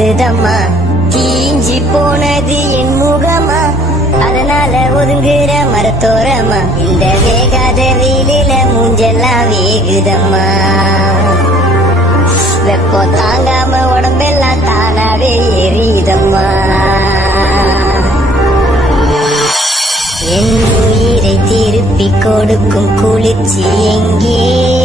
பத்துதம்மா. தீஞ்சி போனது என் முகமா, அதனால ஒதுங்குற மரத்தோரமா. இந்த வேகாத வெயிலில மூஞ்செல்லாம் வேகுதம்மா. வெப்பம் தாங்காம உடம்பெல்லாம் தானாவே எரியுதம்மா. என் உயிரை திருப்பி கொடுக்கும் குளிர்ச்சி எங்கே?